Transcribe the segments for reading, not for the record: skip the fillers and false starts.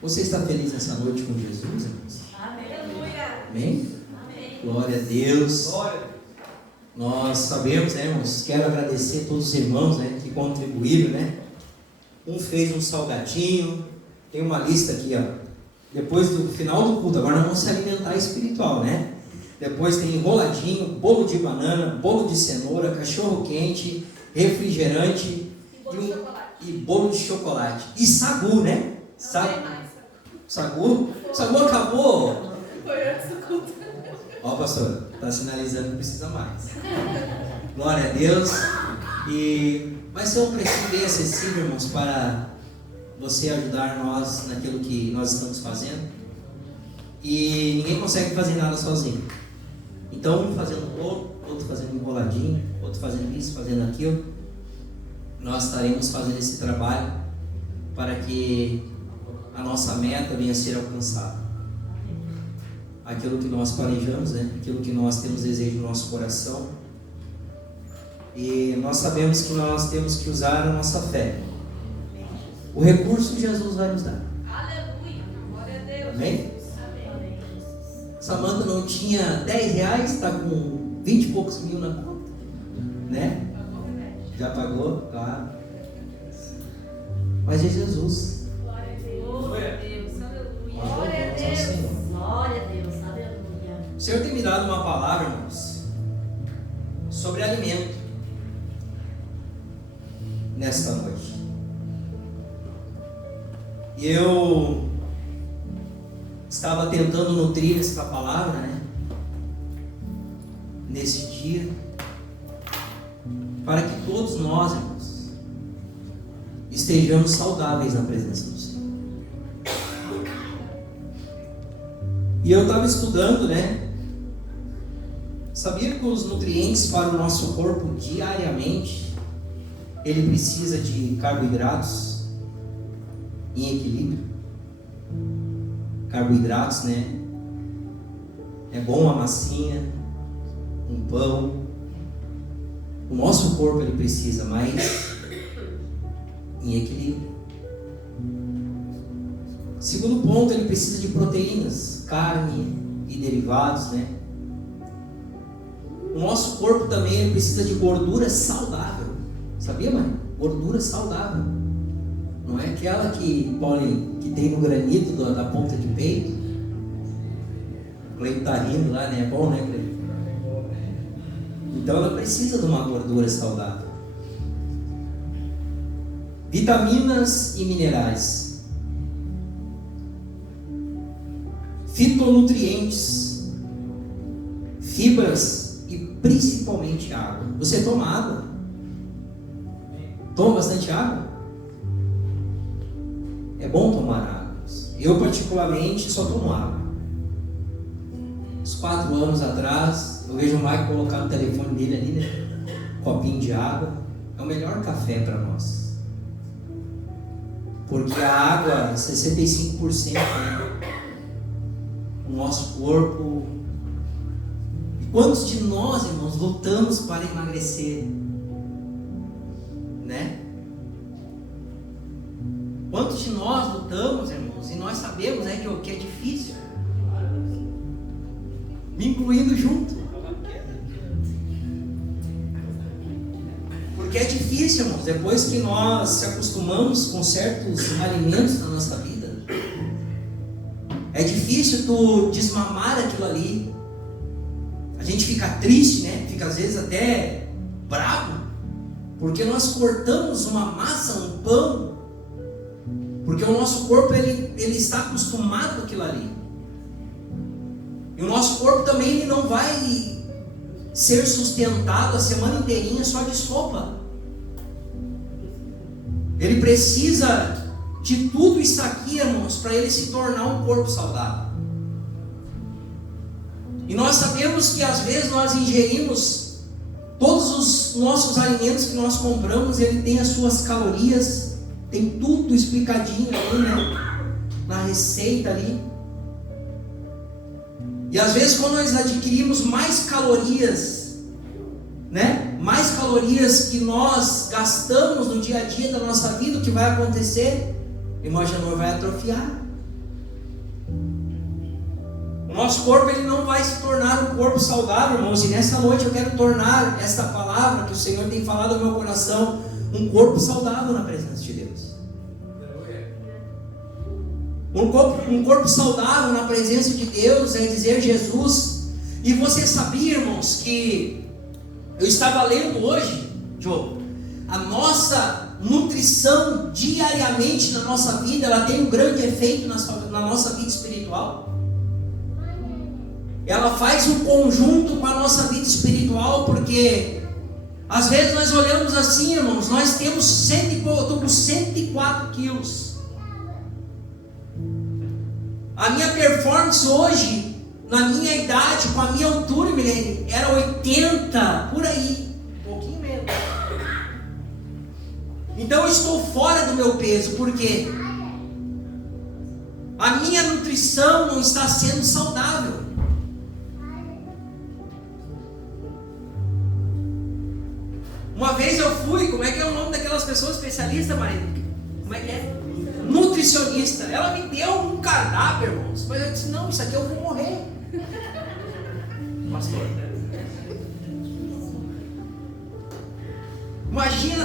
Você está feliz nessa noite com Jesus, irmãos? Aleluia. Amém? Amém. Glória a Deus. Glória. Nós sabemos, né, irmãos? Quero agradecer a todos os irmãos, né, que contribuíram, né? Um fez um salgadinho. Tem uma lista aqui, ó. Depois do final do culto, agora nós vamos se alimentar espiritual, né? Depois tem enroladinho, bolo de banana, bolo de cenoura, cachorro quente, refrigerante e bolo de chocolate. E sagu, né? Sagu? Sagu acabou? Foi antes do culto. Ó, pastor, está sinalizando que precisa mais. Glória a Deus. E vai ser um preço bem acessível, irmãos, para você ajudar nós naquilo que nós estamos fazendo. E ninguém consegue fazer nada sozinho. Então, um fazendo bolo, outro fazendo enroladinho, outro fazendo isso, fazendo aquilo. Nós estaremos fazendo esse trabalho para que a nossa meta venha a ser alcançada. Aquilo que nós planejamos, né? Aquilo que nós temos desejo no nosso coração. E nós sabemos que nós temos que usar a nossa fé. O recurso Jesus vai nos dar. Aleluia. Glória a Deus. Amém? Amém. Samanta não tinha 10 reais, está com 20 e poucos mil na conta. Né? Já pagou? Claro. Mas é Jesus. Glória a Deus. Glória a Deus. Aleluia. Glória a Deus. Glória a Deus, aleluia. O Senhor tem me dado uma palavra, irmãos, sobre alimento nesta noite. E eu estava tentando nutrir esta palavra, né? Nesse dia, para que todos nós, irmãos, estejamos saudáveis na presença do Senhor. E eu estava estudando, né? Sabia que os nutrientes para o nosso corpo diariamente, ele precisa de carboidratos em equilíbrio. Carboidratos, né? É bom uma massinha, um pão. O nosso corpo ele precisa, mas em equilíbrio. Segundo ponto, ele precisa de proteínas, carne e derivados, né? O nosso corpo também ele precisa de gordura saudável. Sabia, mãe? Gordura saudável. Não é aquela que tem no granito da ponta de peito. O Cleito tá rindo lá, né? É bom, né, Cleito? Então ela precisa de uma gordura saudável. Vitaminas e minerais. Fitonutrientes. Fibras e principalmente água. Você toma água? Toma bastante água? É bom tomar água. Eu particularmente só tomo água. Uns 4 anos atrás, eu vejo o Mike colocar no telefone dele ali, né? Um copinho de água. É o melhor café para nós. Porque a água, 65%, né? O nosso corpo. E quantos de nós, irmãos, lutamos para emagrecer? Né? Quantos de nós lutamos, irmãos, e nós sabemos, né, que é difícil, me incluindo junto, porque é difícil, irmãos, depois que nós se acostumamos com certos alimentos na nossa vida, é difícil tu desmamar aquilo ali. A gente fica triste, né, fica às vezes até bravo, porque nós cortamos uma massa, um pão, porque o nosso corpo ele está acostumado com aquilo ali. E o nosso corpo também ele não vai ser sustentado a semana inteirinha só de sopa. Ele precisa de tudo isso aqui, irmãos, para ele se tornar um corpo saudável. E nós sabemos que às vezes nós ingerimos todos os nossos alimentos que nós compramos, ele tem as suas calorias, tem tudo explicadinho ali, né? Na receita ali. E às vezes quando nós adquirimos mais calorias, né? Mais calorias que nós gastamos no dia a dia da nossa vida, o que vai acontecer? Irmão Janor vai atrofiar. nosso corpo ele não vai se tornar um corpo saudável, irmãos. E nessa noite eu quero tornar esta palavra que o Senhor tem falado ao meu coração um corpo saudável na presença de Deus. Um corpo saudável na presença de Deus é dizer Jesus. E você sabia, irmãos, que eu estava lendo hoje, Joe, a nossa nutrição diariamente na nossa vida, ela tem um grande efeito na nossa vida espiritual. Ela faz um conjunto com a nossa vida espiritual, porque às vezes nós olhamos assim, irmãos, nós temos 104 quilos. A minha performance hoje, na minha idade, com a minha altura, Milene, era 80, por aí, um pouquinho menos. Então eu estou fora do meu peso, porque a minha nutrição não está sendo saudável. Uma vez eu fui, como é que é o nome daquelas pessoas especialistas, Maria? Como é que é? Nutricionista. Ela me deu um cardápio, irmãos. Mas eu disse, não, isso aqui eu vou morrer. Pastor. Imagina,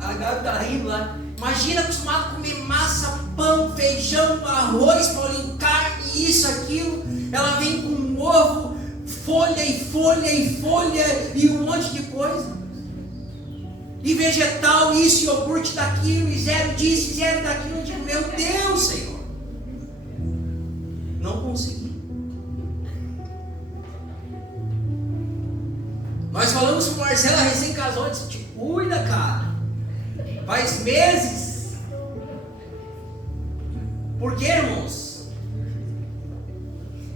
a Gabi tá rindo lá. Imagina acostumado a comer massa, pão, feijão, arroz, Paulinho, carne, isso, aquilo. Ela vem com ovo, folha e folha e folha e um monte de coisa. E vegetal, isso, iogurte daquilo, e zero disso, zero daquilo. Eu digo, meu Deus, Senhor. Não consegui. Nós falamos com Marcela, recém-casou, disse, te cuida, cara. Faz meses. Por quê, irmãos?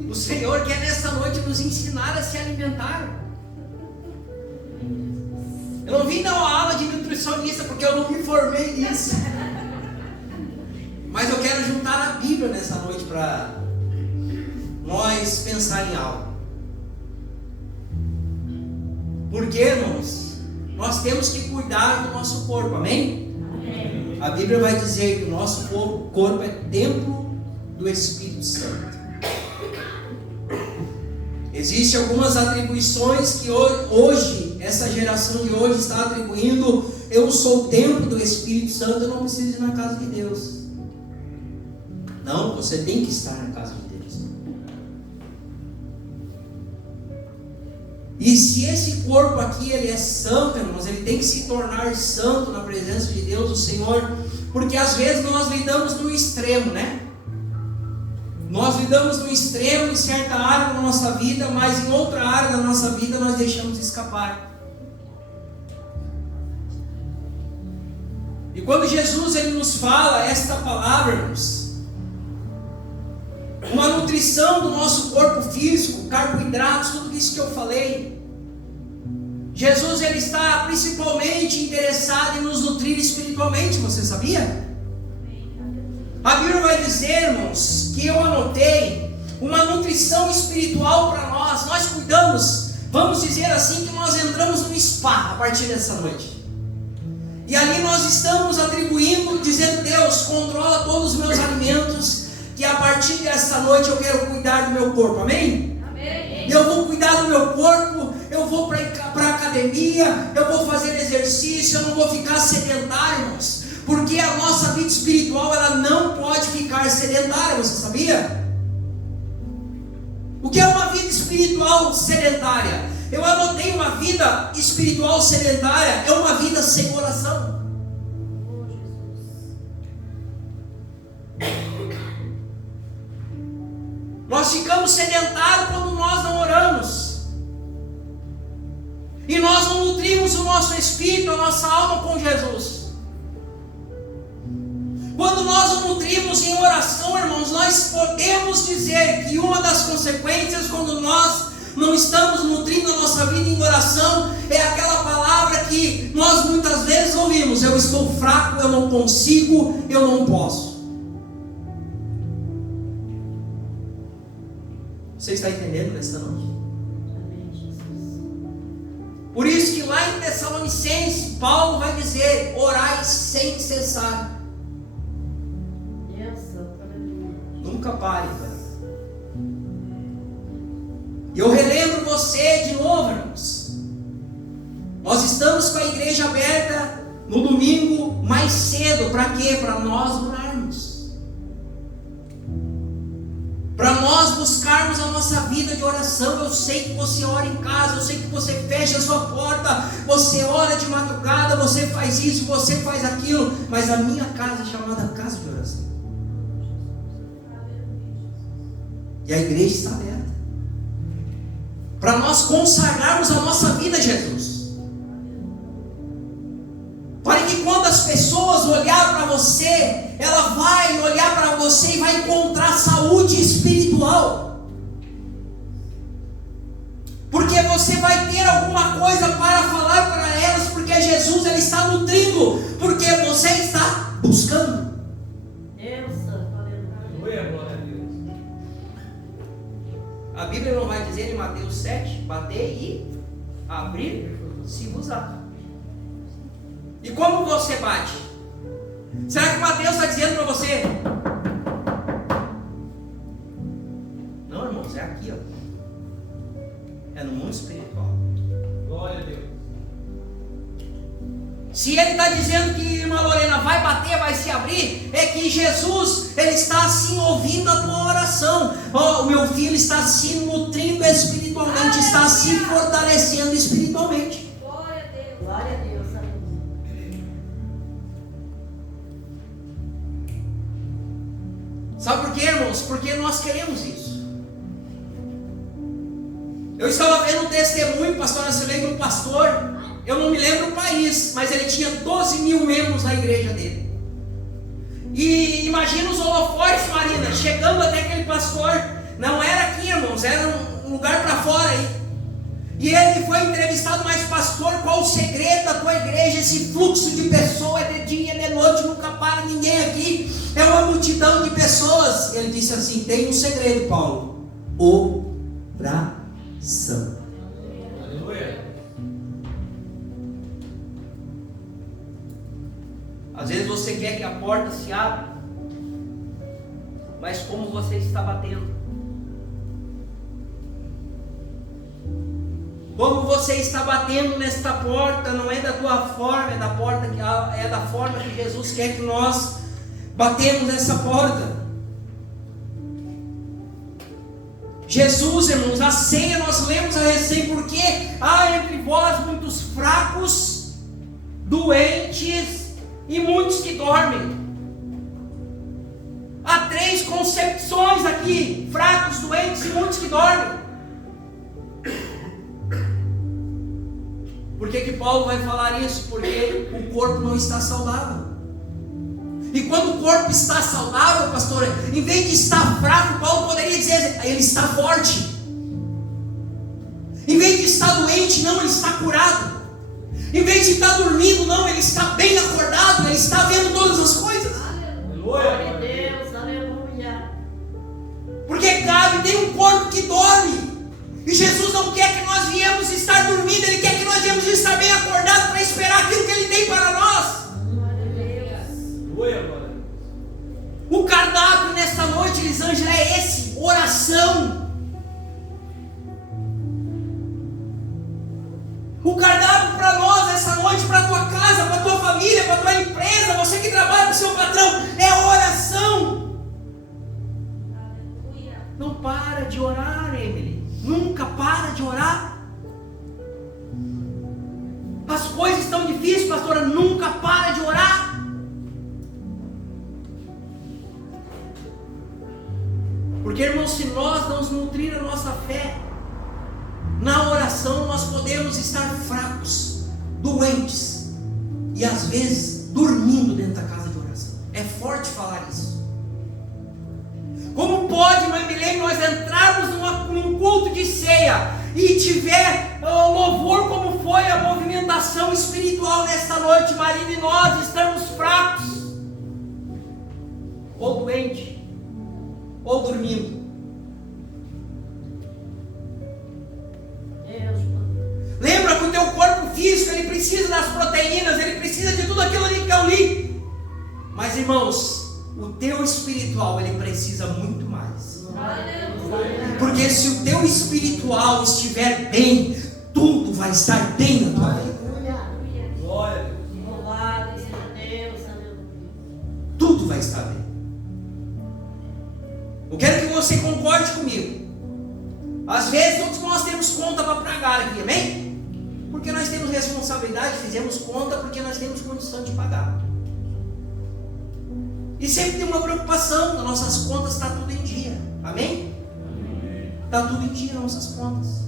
O Senhor quer nessa noite nos ensinar a se alimentar. Eu não vim dar uma aula de nutricionista porque eu não me formei nisso. Mas eu quero juntar a Bíblia nessa noite para nós pensar em algo. Porque, irmãos, nós temos que cuidar do nosso corpo, amém? Amém. A Bíblia vai dizer que o nosso corpo é templo do Espírito Santo. Existem algumas atribuições que hoje, essa geração de hoje está atribuindo. Eu sou o templo do Espírito Santo, eu não preciso ir na casa de Deus. Não, você tem que estar na casa de Deus. E se esse corpo aqui ele é santo, irmãos, ele tem que se tornar santo na presença de Deus, o Senhor, porque às vezes nós lidamos no extremo, né? Nós lidamos no extremo em certa área da nossa vida, mas em outra área da nossa vida nós deixamos escapar. E quando Jesus ele nos fala esta palavra, irmãos, uma nutrição do nosso corpo físico, carboidratos, tudo isso que eu falei, Jesus ele está principalmente interessado em nos nutrir espiritualmente, você sabia? A Bíblia vai dizer, irmãos, que eu anotei uma nutrição espiritual para nós. Nós cuidamos, vamos dizer assim, que nós entramos no spa a partir dessa noite. E ali nós estamos atribuindo, dizendo, Deus, controla todos os meus alimentos, que a partir dessa noite eu quero cuidar do meu corpo, amém? Amém. Eu vou cuidar do meu corpo, eu vou para a academia, eu vou fazer exercício, eu não vou ficar sedentário, irmãos. Porque a nossa vida espiritual, ela não pode ficar sedentária, você sabia? O que é uma vida espiritual sedentária? Eu anotei uma vida espiritual sedentária, é uma vida sem oração. Nós ficamos sedentários quando nós não oramos. E nós não nutrimos o nosso espírito, a nossa alma com Jesus. Quando nós o nutrimos em oração, irmãos, nós podemos dizer que uma das consequências quando nós não estamos nutrindo a nossa vida em oração é aquela palavra que nós muitas vezes ouvimos: eu estou fraco, eu não consigo, eu não posso. Você está entendendo nesta noite? Por isso que lá em Tessalonicenses, Paulo vai dizer: orai sem cessar. Nunca pare, cara. E eu relembro você de novo, irmãos. Nós estamos com a igreja aberta no domingo mais cedo. Para quê? Para nós orarmos. Para nós buscarmos a nossa vida de oração. Eu sei que você ora em casa, eu sei que você fecha a sua porta, você ora de madrugada, você faz isso, você faz aquilo, mas a minha casa é chamada casa de oração. E a igreja está aberta para nós consagrarmos a nossa vida a Jesus. Para que quando as pessoas olhar para você, ela vai olhar para você e vai encontrar saúde espiritual. Porque você vai ter alguma coisa para falar para elas, porque Jesus ele está nutrindo, porque você está buscando. Deus Santo, aleluia. Glória a Deus. A Bíblia não vai dizer em Mateus 7, bater e abrir se vos dá. E como você bate? Será que Mateus está dizendo para você? Não, irmãos, é aqui, ó. É no mundo espiritual. Glória a Deus. Se ele está dizendo que irmã Lorena vai bater, vai se abrir, é que Jesus, ele está assim ouvindo a tua oração. O meu filho está se nutrindo espiritualmente, está se fortalecendo espiritualmente. Glória a Deus. Glória a Deus, aleluia. Sabe por quê, irmãos? Porque nós queremos isso. Eu estava vendo um testemunho, pastor Nascimento, de um pastor. Eu não me lembro o país, mas ele tinha 12 mil membros na igreja dele. E imagina os holofotes, Marina, chegando até aquele pastor. Não era aqui, irmãos, era um lugar para fora aí. E ele foi entrevistado, mas pastor, qual o segredo da tua igreja? Esse fluxo de pessoas, é de dia, é de noite, nunca para ninguém aqui. É uma multidão de pessoas. Ele disse assim: tem um segredo, Paulo: oração. Aleluia. Às vezes você quer que a porta se abra, mas como você está batendo? Como você está batendo nesta porta, não é da tua forma, é da forma que Jesus quer que nós batemos nessa porta. Jesus, irmãos, a ceia nós lemos a recém, porque há entre vós muitos fracos, doentes e muitos que dormem. Há 3 concepções aqui: fracos, doentes e muitos que dormem. Por que Paulo vai falar isso? Porque o corpo não está saudável. E quando o corpo está saudável, pastor, em vez de estar fraco, Paulo poderia dizer: ele está forte. Em vez de estar doente, não, ele está curado. Em vez de estar dormindo, não, ele está bem acordado, ele está vendo todas as coisas. Glória a Deus, aleluia. Porque cabe, tem um corpo que dorme. E Jesus não quer que nós viemos estar dormindo, ele quer que nós viemos estar bem acordados para esperar aquilo que ele tem para nós. Glória a Deus. Glória a Deus. O cardápio nesta noite, Elisângela, é esse: oração. O cardápio para nós essa noite, para a tua casa, para a tua família, para a tua empresa, você que trabalha com o seu patrão, é oração. Aleluia. Não para de orar, Emily. Nunca para de orar. As coisas estão difíceis, pastora. Nunca para de orar. Porque, irmãos, se nós não nutrir a nossa fé na oração, nós podemos estar fracos, doentes e às vezes dormindo dentro da casa de oração. É forte falar isso. Como pode, mãe Milene, nós entrarmos num culto de ceia e tiver louvor como foi a movimentação espiritual nesta noite, Marina, e nós estamos fracos, ou doentes, ou dormindo? Deus, Lembra que o teu corpo físico, ele precisa das proteínas, ele precisa de tudo aquilo ali que eu li. Mas, irmãos, o o teu espiritual ele precisa muito mais. Aleluia. Porque se o teu espiritual estiver bem, tudo vai estar bem na tua vida. Aleluia. Glória a Deus. Louvado seja Deus. Aleluia. Tudo vai estar bem. Eu quero que você concorde comigo. Às vezes todos nós temos conta para pagar aqui, amém? Porque nós temos responsabilidade, fizemos conta porque nós temos condição de pagar. E sempre tem uma preocupação, nas nossas contas está tudo em dia, amém? Está tudo em dia nas nossas contas.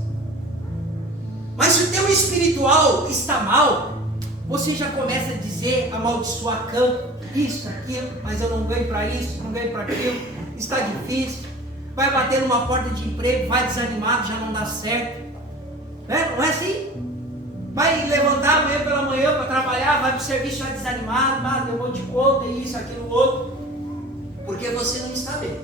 Mas se o teu espiritual está mal, você já começa a dizer, amaldiçoar canto, isso, aquilo, mas eu não ganho para isso, não ganho para aquilo, está difícil. Vai bater numa porta de emprego, vai desanimado, já não dá certo. Não é assim? Vai levantar amanhã pela manhã para trabalhar, vai para o serviço já desanimado, deu um monte de conta, isso, aquilo, outro. Porque você não está bem.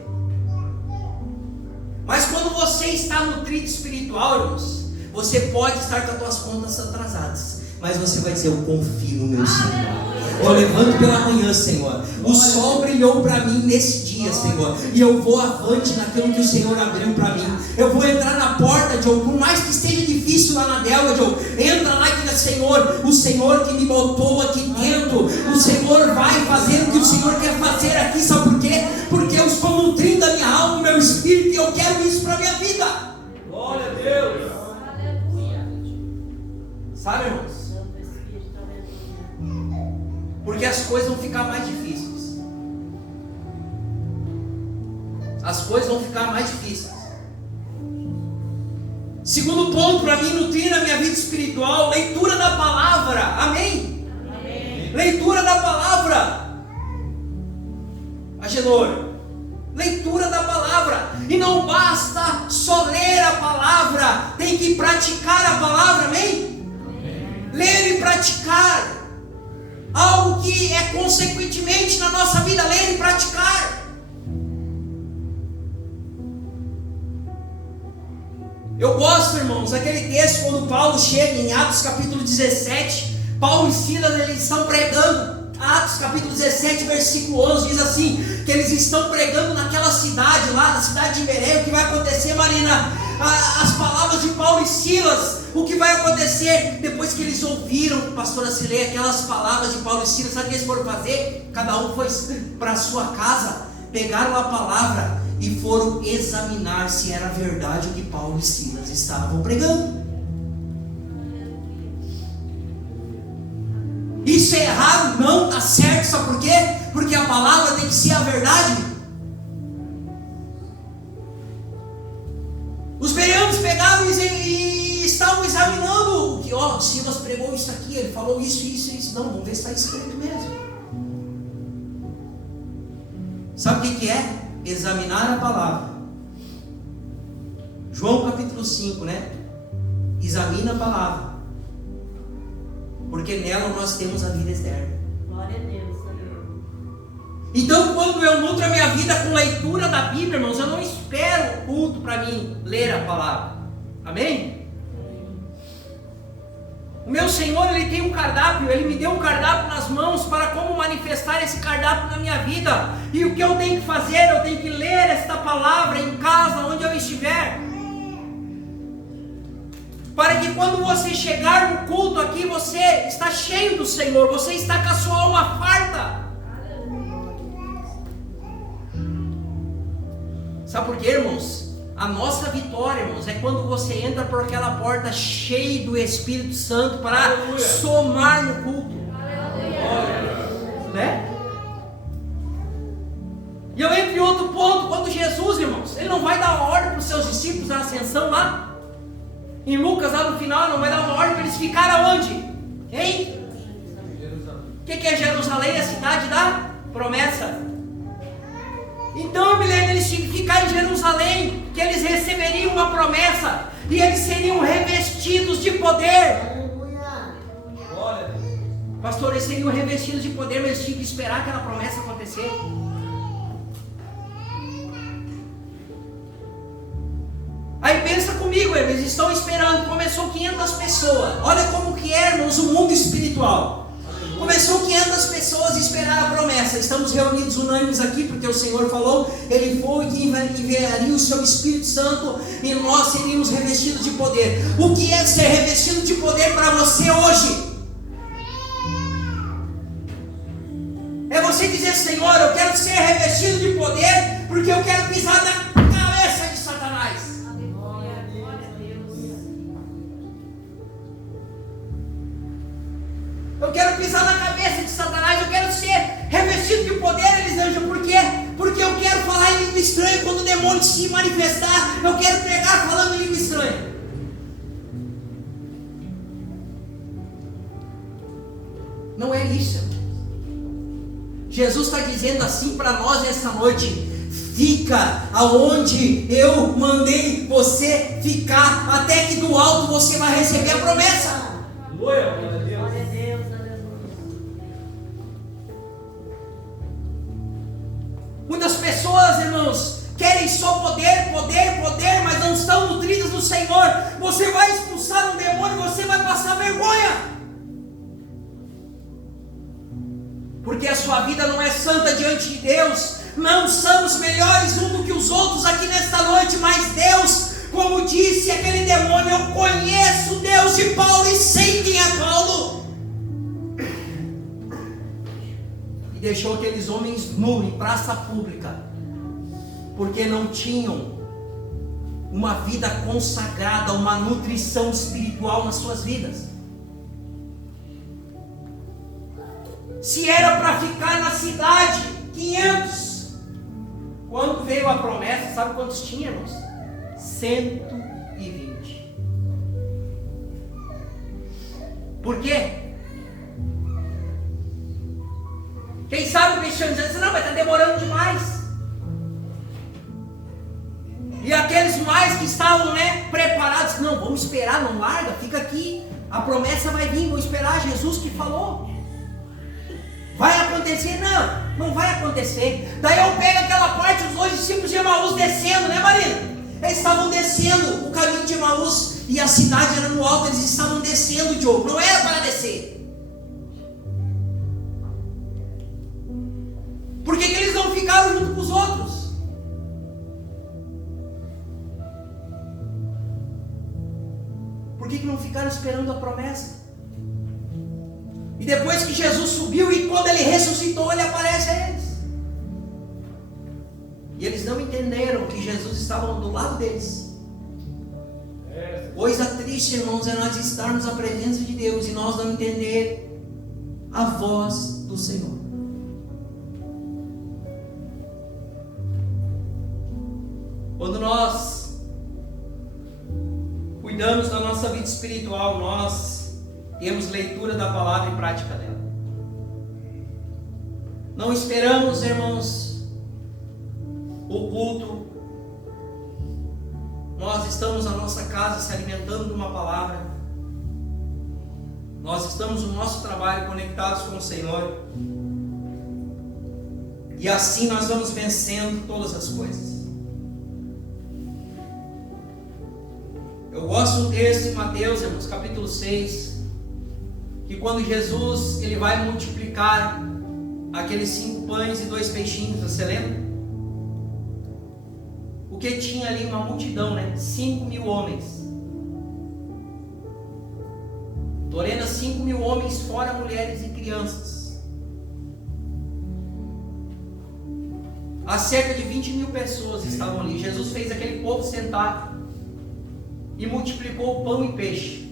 Mas quando você está nutrido espiritual, irmãos, você pode estar com as suas contas atrasadas, mas você vai dizer, eu confio no meu Senhor. Eu levanto pela manhã, Senhor. O sol brilhou para mim nesse dia, Senhor. E eu vou avante naquilo que o Senhor abriu para mim. Eu vou entrar na porta, Joe, por mais que esteja difícil lá na Delga, Joe. Entra lá e diga, Senhor, o Senhor que me botou aqui dentro, o Senhor vai fazer o que o Senhor quer fazer aqui. Sabe por quê? Porque eu estou nutrindo a minha alma, o meu espírito, e eu quero isso para a minha vida. Glória a Deus. Aleluia. Sabe, irmãos? Santo Espírito. Aleluia. Porque as coisas vão ficar mais difíceis. As coisas vão ficar mais difíceis. Segundo ponto para mim nutrir a minha vida espiritual, leitura da palavra. Amém? Amém. Leitura da palavra. Agenor. Leitura da palavra. E não basta só ler a palavra, tem que praticar a palavra. Amém? Ler e praticar. Algo que é consequentemente na nossa vida, ler e praticar. Eu gosto, irmãos, daquele texto quando Paulo chega em Atos capítulo 17, Paulo e Silas, eles estão pregando. Atos capítulo 17, versículo 11, diz assim, que eles estão pregando naquela cidade lá, na cidade de Bereia. O que vai acontecer, Marina? As palavras de Paulo e Silas, o que vai acontecer depois que eles ouviram, pastora Cilei, aquelas palavras de Paulo e Silas, sabe o que eles foram fazer? Cada um foi para a sua casa, pegaram a palavra e foram examinar se era verdade o que Paulo e Silas estavam pregando. Isso é errado? Não, está certo, sabe por quê? Porque a palavra tem que ser a verdade. Os bereanos pegaram e estavam examinando o que, Silas pregou isso aqui, ele falou isso, isso, isso. Não, vamos ver se está escrito mesmo. Sabe o que é? Examinar a palavra. João capítulo 5, né? Examina a palavra, porque nela nós temos a vida eterna. Glória a Deus. Aleluia. Então, quando eu nutro a minha vida com leitura da Bíblia, irmãos, eu não espero culto para mim ler a palavra. Amém? O meu Senhor, Ele tem um cardápio, Ele me deu um cardápio nas mãos para como manifestar esse cardápio na minha vida. E o que eu tenho que fazer? Eu tenho que ler esta palavra em casa, onde eu estiver. Para que quando você chegar no culto aqui, você está cheio do Senhor, você está com a sua alma farta. Sabe por quê, irmãos? A nossa vitória, irmãos, é quando você entra por aquela porta cheio do Espírito Santo para Aleluia. somar no culto. Né? E eu entro em outro ponto, quando Jesus, irmãos, Ele não vai dar uma ordem para os seus discípulos na ascensão lá. Em Lucas, lá no final, não vai dar uma ordem para eles ficarem aonde? Hein? O que é Jerusalém? A cidade da promessa. Então eu me lembro, eles tinham que ficar em Jerusalém, que eles receberiam uma promessa, e eles seriam revestidos de poder. Aleluia. Glória a Deus. Pastor, eles seriam revestidos de poder, mas eles tinham que esperar aquela promessa acontecer. Aí pensa comigo, eles estão esperando, começou 500 pessoas. Olha como que é, irmãos, o mundo espiritual. Começou 500 pessoas a esperar a promessa. Estamos reunidos unânimes aqui porque o Senhor falou, Ele foi que enviaria o seu Espírito Santo e nós seríamos revestidos de poder. O que é ser revestido de poder para você hoje? É você dizer: Senhor, eu quero ser revestido de poder porque eu quero pisar na cabeça de Satanás. Aleluia, glória a Deus. Eu quero pisar na cabeça de Satanás. Eu quero ser revestido de poder, Elisângela. Por quê? Porque eu quero falar em língua estranha quando o demônio se manifestar. Eu quero pregar falando em língua estranha. Não é isso. Jesus está dizendo assim para nós nessa noite: fica aonde eu mandei você ficar, até que do alto você vai receber a promessa. Aleluia, glória a Deus. Glória a Deus, aleluia. Muitas pessoas, irmãos, querem só poder, poder, poder, mas não estão nutridas do Senhor. Você vai expulsar um demônio, você vai passar vergonha. Porque a sua vida não é santa diante de Deus. Não somos melhores um do que os outros aqui nesta noite, mas Deus, como disse aquele demônio: eu conheço o Deus de Paulo e sei quem é Paulo. E deixou aqueles homens nus em praça pública, porque não tinham uma vida consagrada, uma nutrição espiritual nas suas vidas. Se era para ficar na cidade, 500. Quando veio a promessa, sabe quantos tínhamos? 120. Por quê? Quem sabe o cristiano diz: não, mas está demorando demais. E aqueles mais que estavam, preparados: não, vamos esperar, não larga, fica aqui. A promessa vai vir, vamos esperar Jesus que falou. Vai acontecer? Não vai acontecer. Daí eu pego aquela parte, os dois discípulos de Emaús descendo, Marina? Eles estavam descendo o caminho de Emaús e a cidade era no alto, eles estavam descendo, Diogo, não era para descer. Por que eles não ficaram junto com os outros? Por que não ficaram esperando a promessa? E depois que Jesus subiu e quando Ele ressuscitou, Ele aparece a eles. E eles não entenderam que Jesus estava do lado deles. Coisa triste, irmãos, é nós estarmos na presença de Deus e nós não entender a voz do Senhor. Quando nós cuidamos da nossa vida espiritual, nós temos leitura da palavra e prática dela. Não esperamos, irmãos, o culto. Nós estamos na nossa casa se alimentando de uma palavra. Nós estamos no nosso trabalho conectados com o Senhor. E assim nós vamos vencendo todas as coisas. Eu gosto do texto em Mateus, irmãos, capítulo 6. Que quando Jesus ele vai multiplicar aqueles 5 pães e 2 peixinhos, você lembra? O que tinha ali? Uma multidão, 5.000 homens. Lorena, 5.000 homens, fora mulheres e crianças. Há cerca de 20.000 pessoas estavam ali. Jesus fez aquele povo sentar e multiplicou o pão e peixe.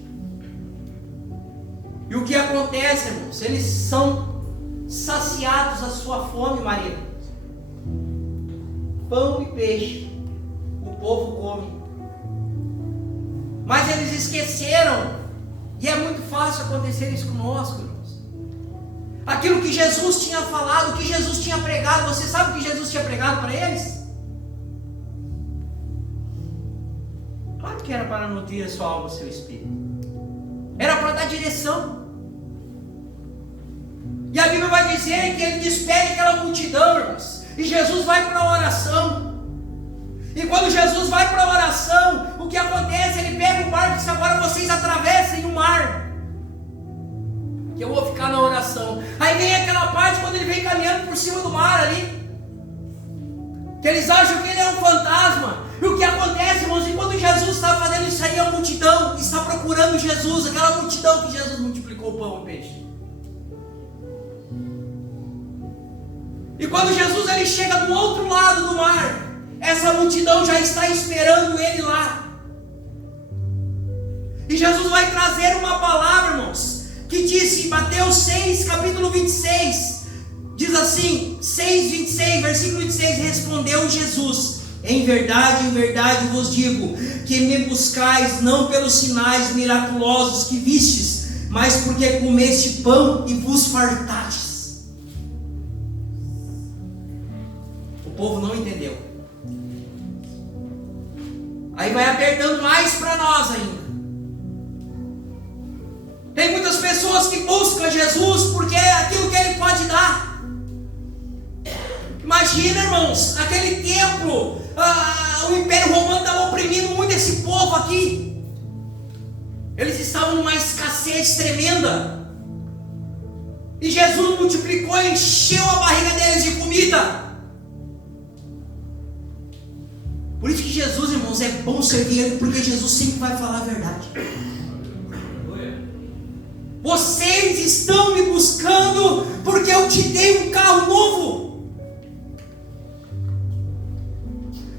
E o que acontece, irmãos? Eles são saciados a sua fome, Maria. Pão e peixe, o povo come. Mas eles esqueceram, e é muito fácil acontecer isso conosco, irmãos. Aquilo que Jesus tinha falado, que Jesus tinha pregado, você sabe o que Jesus tinha pregado para eles? Claro que era para nutrir a sua alma, o seu espírito. Era para dar direção. E a Bíblia vai dizer que ele despede aquela multidão, irmãos. E Jesus vai para a oração. E quando Jesus vai para a oração, o que acontece? Ele pega o barco e diz: agora vocês atravessem o mar. que eu vou ficar na oração. Aí vem aquela parte quando ele vem caminhando por cima do mar ali, que eles acham que ele é um fantasma. E o que acontece, irmãos, enquanto Jesus está fazendo isso aí, a multidão está procurando Jesus, aquela multidão que Jesus multiplicou o pão e o peixe. E quando Jesus ele chega do outro lado do mar, essa multidão já está esperando ele lá. E Jesus vai trazer uma palavra, irmãos, que diz em Mateus 6, capítulo 26, diz assim, 6:26, versículo 26, respondeu Jesus: em verdade vos digo, que me buscais não pelos sinais miraculosos que vistes, mas porque comeste pão e vos fartastes. O povo não entendeu. Aí vai apertando mais para nós ainda. Tem muitas pessoas que buscam Jesus porque é aquilo que Ele pode dar. Imagina, irmãos, naquele tempo, o Império Romano estava oprimindo muito esse povo aqui. Eles estavam numa escassez tremenda. E Jesus multiplicou e encheu a barriga deles de comida. Por isso que Jesus, irmãos, é bom servir Ele, porque Jesus sempre vai falar a verdade. Vocês estão me buscando porque eu te dei um carro novo.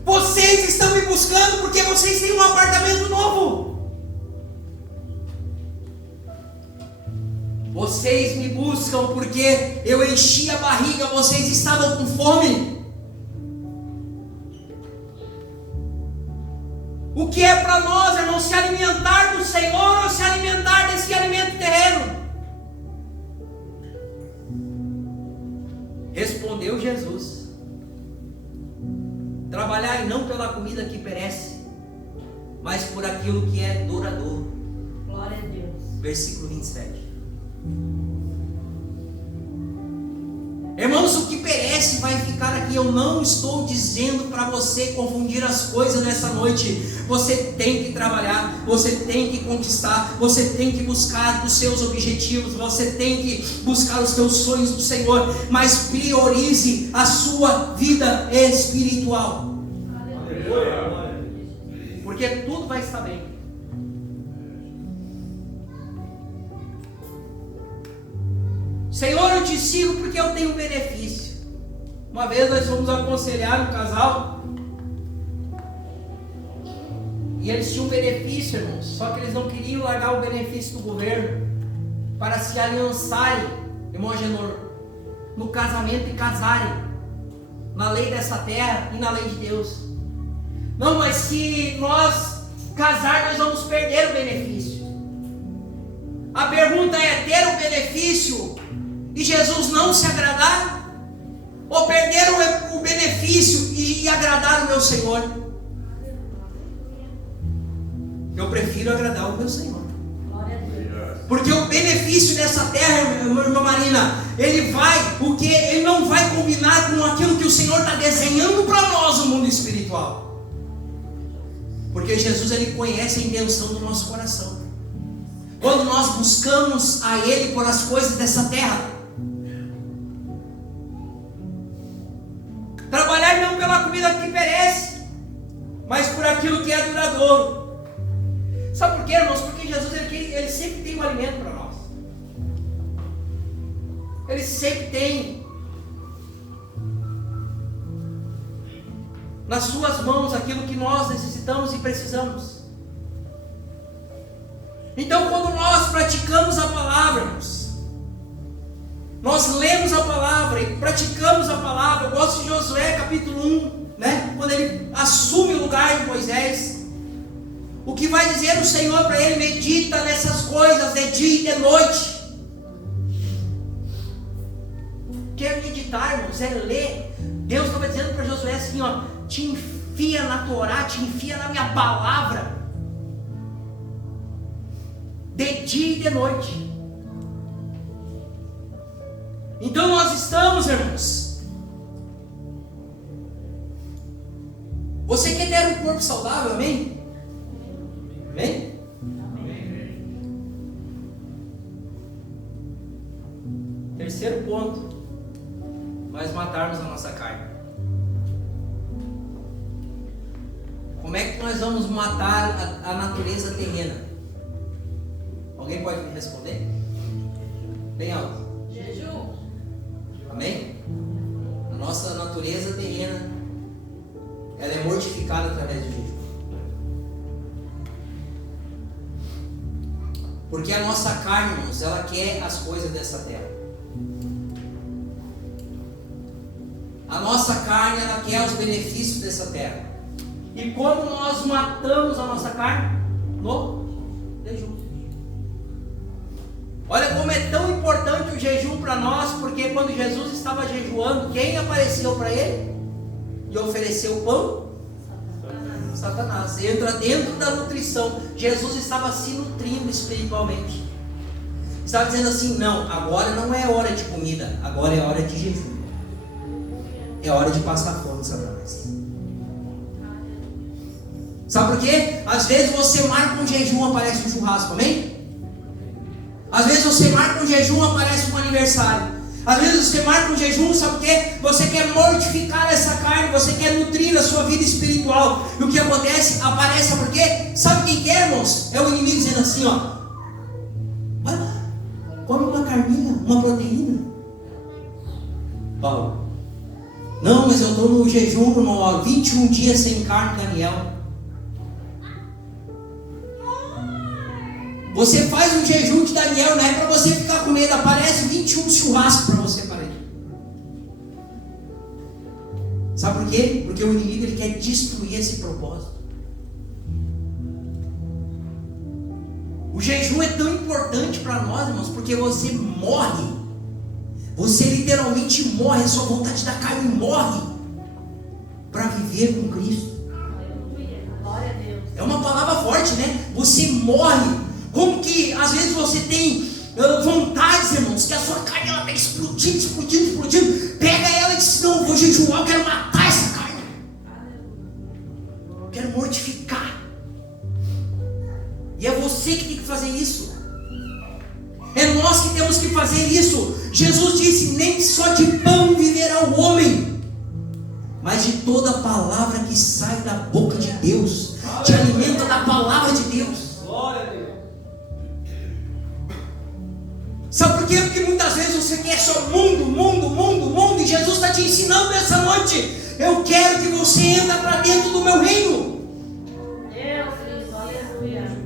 Vocês estão me buscando porque vocês têm um apartamento novo. Vocês me buscam porque eu enchi a barriga, vocês estavam com fome. O que é para nós, irmão, se alimentar do Senhor ou se alimentar desse alimento terreno? Respondeu Jesus: trabalhai não pela comida que perece, mas por aquilo que é duradouro. Glória a Deus. Versículo 27. Irmãos, o que perece vai ficar aqui. Eu não estou dizendo para você confundir as coisas nessa noite. Você tem que trabalhar, você tem que conquistar, você tem que buscar os seus objetivos, você tem que buscar os seus sonhos do Senhor, mas priorize a sua vida espiritual, porque tudo vai estar bem. Senhor, eu te sigo porque eu tenho benefício. Uma vez nós fomos aconselhar um casal e eles tinham benefício, irmãos, só que eles não queriam largar o benefício do governo para se aliançarem, irmão Agenor, no casamento e casarem na lei dessa terra e na lei de Deus. Não, mas se nós casar, nós vamos perder o benefício. A pergunta é: ter o benefício e Jesus não se agradar? Ou perder o benefício e agradar o meu Senhor? Eu prefiro agradar o meu Senhor. Glória a Deus. Porque o benefício dessa terra, irmã Marina, ele não vai combinar com aquilo que o Senhor está desenhando para nós no mundo espiritual. Porque Jesus, Ele conhece a intenção do nosso coração. Quando nós buscamos a Ele por as coisas dessa terra, trabalhar não pela comida que perece, mas por aquilo que é duradouro. Sabe por quê, irmãos? Porque Jesus ele sempre tem um alimento para nós. Ele sempre tem nas suas mãos aquilo que nós necessitamos e precisamos. Então, quando nós praticamos a palavra, irmãos, nós lemos a palavra e praticamos a palavra. Eu gosto de Josué capítulo 1, né? Quando ele assume o lugar de Moisés. O que vai dizer o Senhor para ele? Medita nessas coisas de dia e de noite. Que é meditar, irmãos, é ler. Deus estava dizendo para Josué assim, ó: te enfia na Torá, te enfia na minha palavra, de dia e de noite. Então nós estamos, irmãos, você quer ter um corpo saudável, amém? Amém? terceiro ponto, nós matarmos a nossa carne. Como é que nós vamos matar a natureza terrena? Alguém pode me responder? Bem alto. Jejum. Amém? A nossa natureza terrena, ela é mortificada através do jejum. Porque a nossa carne, irmãos, ela quer as coisas dessa terra. A nossa carne, ela quer os benefícios dessa terra. E como nós matamos a nossa carne? No jejum. Olha como é tão importante o jejum para nós, porque quando Jesus estava jejuando, quem apareceu para ele e ofereceu pão? Satanás. Entra dentro da nutrição. Jesus estava se nutrindo espiritualmente. Estava dizendo assim: não, agora não é hora de comida, agora é hora de jejum. É hora de passar fome, Satanás. Sabe por quê? Às vezes você marca um jejum, aparece um churrasco, amém? Às vezes você marca um jejum, aparece um aniversário. Às vezes você marca um jejum, sabe por quê? Você quer mortificar essa carne, você quer nutrir a sua vida espiritual. E o que acontece? Aparece, sabe por quê? Sabe quem quer, irmãos? É o inimigo dizendo assim, ó: vai lá, come uma carninha, uma proteína. Paulo: não, mas eu estou no jejum, irmão, 21 dias sem carne, Daniel. Você faz um jejum de Daniel, não é para você ficar com medo, aparece 21 churrascos para você parar. Sabe por quê? Porque o inimigo ele quer destruir esse propósito. O jejum é tão importante para nós, irmãos, porque você morre. Você literalmente morre, a sua vontade da carne morre para viver com Cristo. Glória a Deus. É uma palavra forte, né? Você morre. Como que às vezes você tem vontades, irmãos, que a sua carne ela está explodindo. Pega ela e diz: não, eu vou jejuar, eu quero matar essa carne. Eu quero mortificar. E é você que tem que fazer isso. É nós que temos que fazer isso. Jesus disse: nem só de pão viverá o homem, mas de toda a palavra que sai da boca de Deus. Te alimenta da palavra de Deus. Glória a Deus. Sabe por quê? Porque muitas vezes você quer só mundo, e Jesus está te ensinando nessa noite: eu quero que você entre para dentro do meu reino. Deus, aleluia.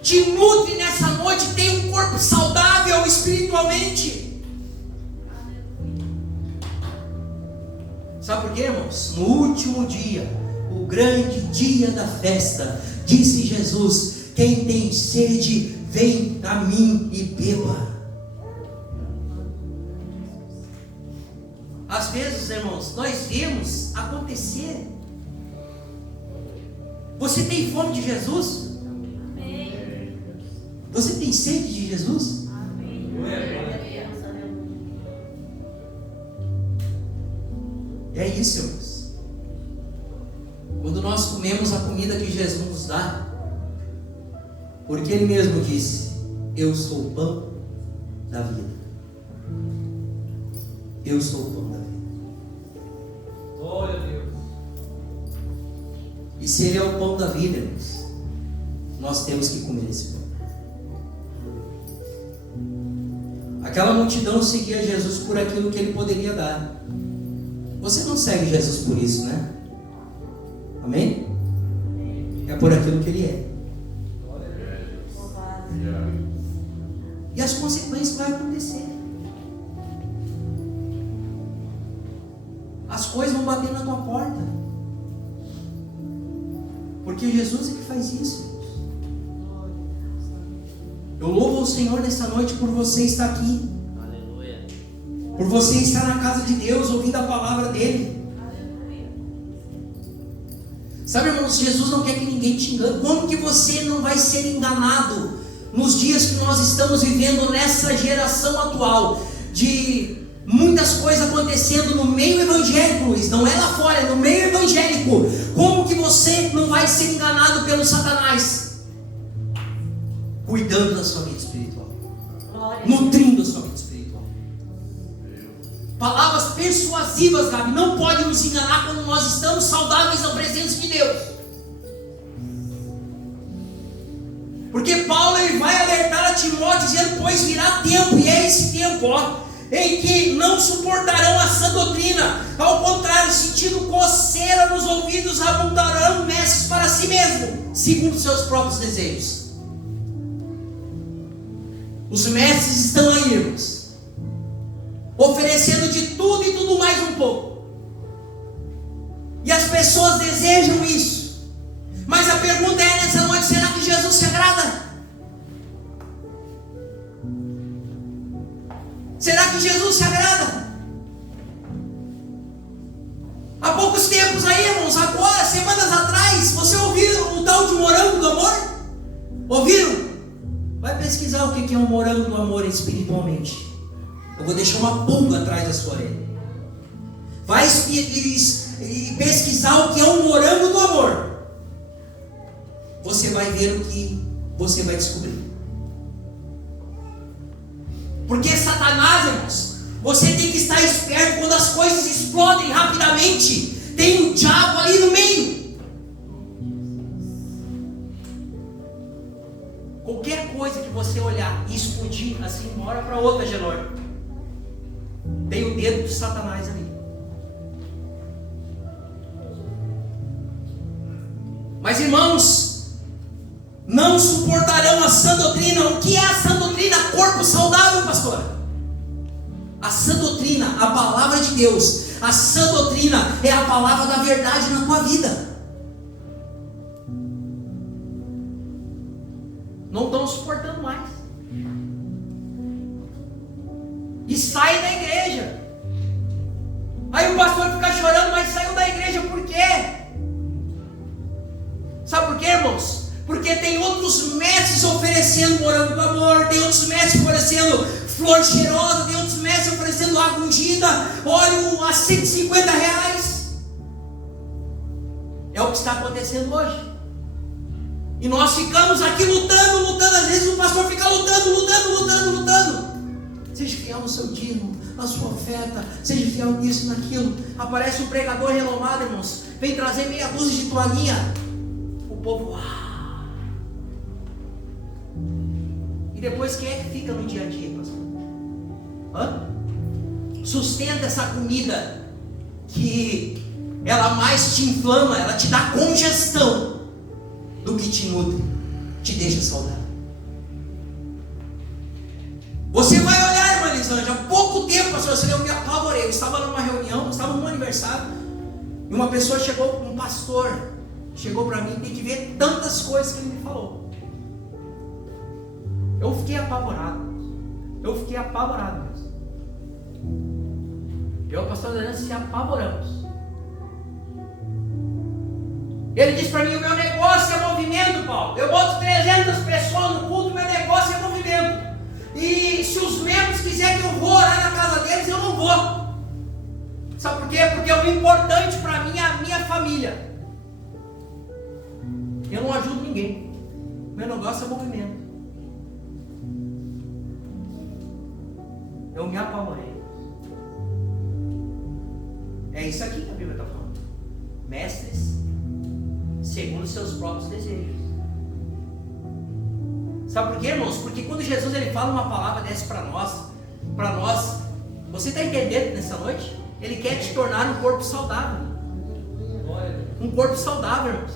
Te nutre nessa noite, tem um corpo saudável espiritualmente. Sabe por quê, irmãos? No último dia, o grande dia da festa, disse Jesus: quem tem sede, vem a mim e beba. Às vezes, irmãos, nós vemos acontecer. Você tem fome de Jesus? Amém. Você tem sede de Jesus? Amém. Glória a Deus, aleluia. É isso, irmãos. Quando nós comemos a comida que Jesus nos dá, porque Ele mesmo disse: eu sou o pão da vida. Eu sou o pão da vida. Glória a Deus. E se Ele é o pão da vida, irmãos, nós temos que comer esse pão. Aquela multidão seguia Jesus por aquilo que Ele poderia dar. Você não segue Jesus por isso, né? Amém? É por aquilo que Ele é. E as consequências vão acontecer. As coisas vão bater na tua porta. Porque Jesus é que faz isso. Eu louvo ao Senhor nessa noite por você estar aqui. Aleluia. Por você estar na casa de Deus, ouvindo a palavra dEle. Sabe, irmãos, Jesus não quer que ninguém te engane. Como que você não vai ser enganado nos dias que nós estamos vivendo nessa geração atual, de muitas coisas acontecendo no meio evangélico, Luiz, não é lá fora, é no meio evangélico? Como que você não vai ser enganado pelo Satanás? Cuidando da sua vida espiritual. nutrindo a sua vida espiritual. Palavras persuasivas, Gabi, não podem nos enganar quando nós estamos saudáveis na presença de Deus. Porque Paulo ele vai alertar a Timóteo dizendo: pois virá tempo, e é esse tempo, em que não suportarão a sã doutrina. Ao contrário, sentindo coceira nos ouvidos, apontarão mestres para si mesmo, segundo seus próprios desejos. Os mestres estão aí, irmãos, oferecendo de tudo e tudo mais um pouco. E as pessoas desejam isso. Mas a pergunta é nessa noite: será que Jesus se agrada? Será que Jesus se agrada? Há poucos tempos aí, irmãos, agora, semanas atrás, você ouviu o tal de morango do amor? Ouviram? Vai pesquisar o que é um morango do amor espiritualmente. Eu vou deixar uma pulga atrás da sua orelha. Vai pesquisar o que é um morango do amor. Você vai ver o que você vai descobrir. Porque Satanás, irmãos, você tem que estar esperto quando as coisas explodem rapidamente. Tem um diabo ali no meio. Qualquer coisa que você olhar e explodir assim, uma hora para outra, Genor, tem o dedo de Satanás ali. Mas, irmãos, não suportarão a sã doutrina. O que é a sã doutrina? Corpo saudável, pastor. A sã doutrina, a palavra de Deus. A sã doutrina é a palavra da verdade na tua vida. Não estão suportando mais. E sai da igreja. Aí o pastor fica chorando, mas saiu da igreja por quê? Sabe por quê, irmãos? Porque tem outros mestres oferecendo morango do amor, tem outros mestres oferecendo flor cheirosa, tem outros mestres oferecendo água ungida, óleo a R$150. É o que está acontecendo hoje. E nós ficamos aqui lutando, às vezes o pastor fica lutando. Seja fiel no seu dízimo, na sua oferta, seja fiel nisso, naquilo. Aparece um pregador renomado, irmãos, vem trazer meia dúzia de toalhinha. O povo, E depois quem é que fica no dia a dia, pastor? Sustenta essa comida que ela mais te inflama, ela te dá congestão do que te nutre, te deixa saudável. Você vai olhar, irmã Elisângela, há pouco tempo, pastor, eu me apavorei. Eu estava numa reunião, eu estava num aniversário, e uma pessoa chegou, um pastor, chegou para mim, tem que ver tantas coisas que ele me falou. Eu fiquei apavorado mesmo. Eu e o pastor Daniel se apavoramos. Ele disse para mim: o meu negócio é movimento, Paulo. Eu boto 300 pessoas no culto, meu negócio é movimento. E se os membros quiserem que eu vou orar na casa deles, eu não vou. Sabe por quê? Porque o importante para mim é a minha família. Eu não ajudo ninguém. Meu negócio é movimento. Eu me apavorei. É isso aqui que a Bíblia está falando. Mestres segundo seus próprios desejos. Sabe por quê, irmãos? Porque quando Jesus ele fala uma palavra dessa para nós, você está entendendo nessa noite? Ele quer te tornar um corpo saudável. Um corpo saudável, irmãos.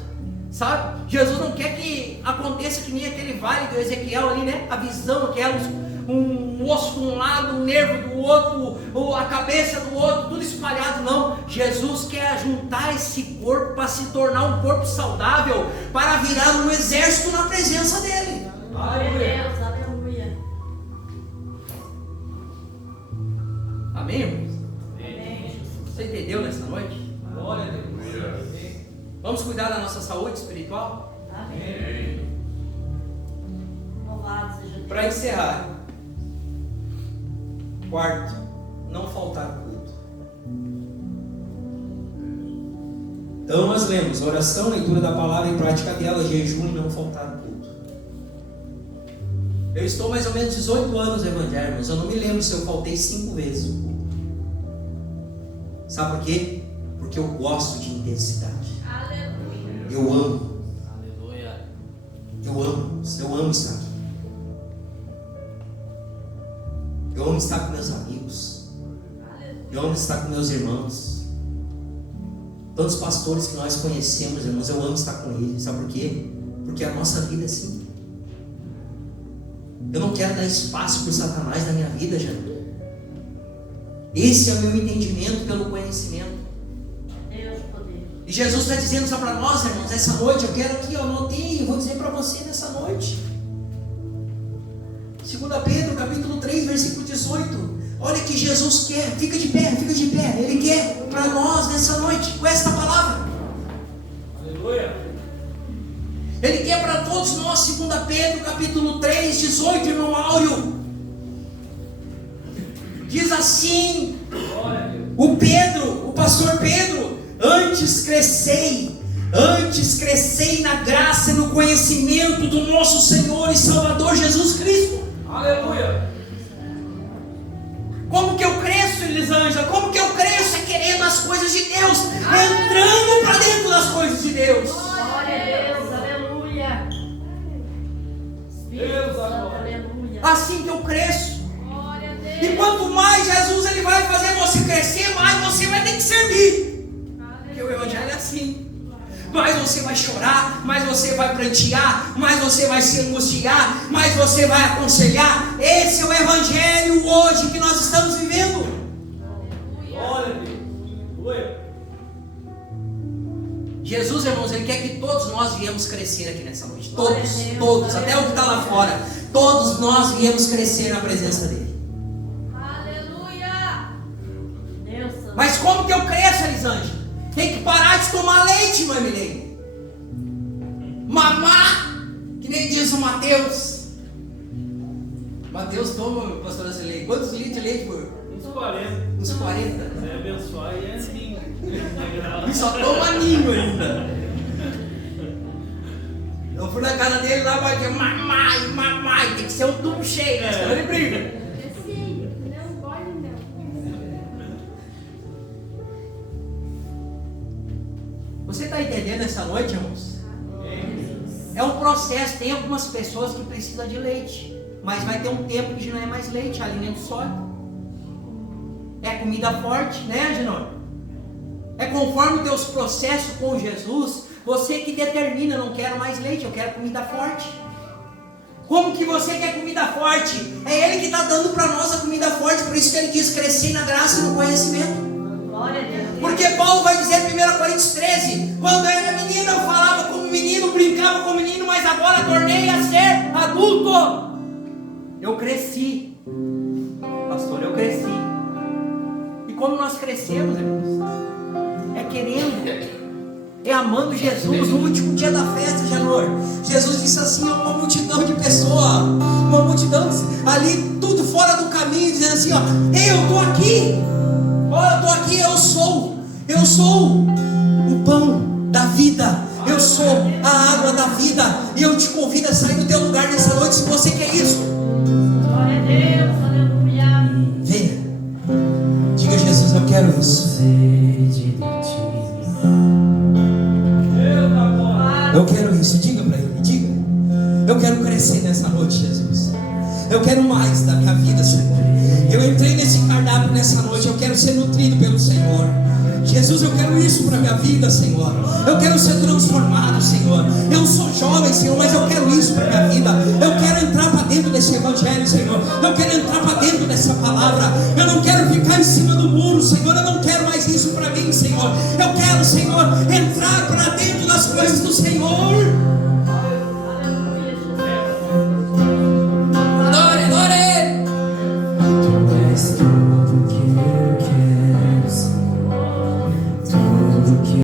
Sabe? Jesus não quer que aconteça que nem aquele vale do Ezequiel ali, né? A visão, aquela, um osso de um lado, um nervo do outro, ou a cabeça do outro, tudo espalhado. Não. Jesus quer juntar esse corpo para se tornar um corpo saudável, para virar um exército na presença dele. Glória a Deus, aleluia. Amém, irmãos? Amém. Você entendeu nessa noite? Glória a Deus. Vamos cuidar da nossa saúde espiritual? Amém. Louvado seja Deus. Para encerrar, quarto, não faltar culto. Então nós lemos oração, leitura da palavra e prática dela, jejum e não faltar culto. Eu estou mais ou menos 18 anos no Evangelho, mas eu não me lembro se eu faltei 5 vezes. Sabe por quê? Porque eu gosto de intensidade. Aleluia. Eu amo. Aleluia. Eu amo estar aqui. Eu amo estar com meus amigos. Eu amo estar com meus irmãos. Todos os pastores que nós conhecemos, irmãos, eu amo estar com eles. Sabe por quê? Porque a nossa vida é assim. Eu não quero dar espaço para o Satanás na minha vida, já. Esse é o meu entendimento pelo conhecimento. Deus poder. E Jesus está dizendo só para nós, irmãos, essa noite, eu quero aqui, eu anotei, eu vou dizer para você nessa noite. 2 Pedro, capítulo 3, versículo 18. Olha que Jesus quer, fica de pé, Ele quer para nós nessa noite, com esta palavra. Aleluia. Ele quer para todos nós, 2 Pedro, capítulo 3, 18, irmão Áureo. Diz assim, o pastor Pedro, antes crescei na graça e no conhecimento do nosso Senhor e Salvador Jesus Cristo. Aleluia. Como que eu cresço, Elisângela? Como que eu cresço? É querendo as coisas de Deus, entrando para dentro das coisas de Deus. Glória a Deus, aleluia. Deus, Santo, aleluia. Assim que eu cresço. Glória a Deus. E quanto mais Jesus ele vai fazer você crescer, mais você vai ter que servir. Porque o Evangelho é assim. Mais você vai chorar, mais você vai prantear, mais você vai se angustiar, mais você vai aconselhar. Esse é o Evangelho hoje que nós estamos vivendo. Glória a Deus. Aleluia. Jesus, irmãos, Ele quer que todos nós viemos crescer aqui nessa noite. Glória a Todos, Deus, todos, glória até a o que está lá Deus. fora. Todos nós viemos crescer na presença dEle. Aleluia. Deus, Santo. Mas como que eu cresço, Elisângela? Tem que parar de tomar leite, mãe Milene. Mamar, que nem diz o Mateus. Mateus toma, pastora Celei, quantos litros de leite por? Uns 40. Uns 40. É abençoar e é assim. E só toma ninho ainda. Eu fui na casa dele lá, vai dizer mamai, tem que ser um tubo cheio, né? Senão ele briga. Não pode não. Você está entendendo essa noite, irmãos? É um processo. Tem algumas pessoas que precisam de leite, mas vai ter um tempo que já não é mais leite, é alimento sólido. É comida forte, né, Genor? É conforme os teus processos com Jesus, você que determina, não quero mais leite, eu quero comida forte. Como que você quer comida forte? É Ele que está dando para nós a comida forte, por isso que Ele diz crescer na graça e no conhecimento. Glória a Deus. Porque Paulo vai dizer em 1 Coríntios 13, quando eu era menino eu falava como menino, brincava como menino, mas agora tornei a ser adulto. Eu cresci, pastor, eu cresci. E como nós crescemos, irmãos? É querendo, é amando Jesus. No último dia da festa, Janor, Jesus disse assim a uma multidão de pessoas, uma multidão ali, tudo fora do caminho, dizendo assim, ó, ei, eu estou aqui. Olha, eu estou aqui, eu sou o pão da vida, eu sou a água da vida, e eu te convido a sair do teu lugar nessa noite, se você quer isso. Glória a Deus, aleluia. Venha, diga Jesus, eu quero isso, eu quero isso, diga para Ele, diga, eu quero crescer nessa noite, Jesus, eu quero mais da minha vida, Senhor. Eu entrei nesse cardápio nessa noite, eu quero ser nutrido pelo Senhor. Jesus, eu quero isso para a minha vida, Senhor. Eu quero ser transformado, Senhor. Eu sou jovem, Senhor, mas eu quero isso para a minha vida. Eu quero entrar para dentro desse Evangelho, Senhor. Eu quero entrar para dentro dessa palavra. Eu não quero ficar em cima do muro, Senhor. Eu não quero mais isso para mim, Senhor. Eu quero, Senhor, entrar para dentro das coisas do Senhor.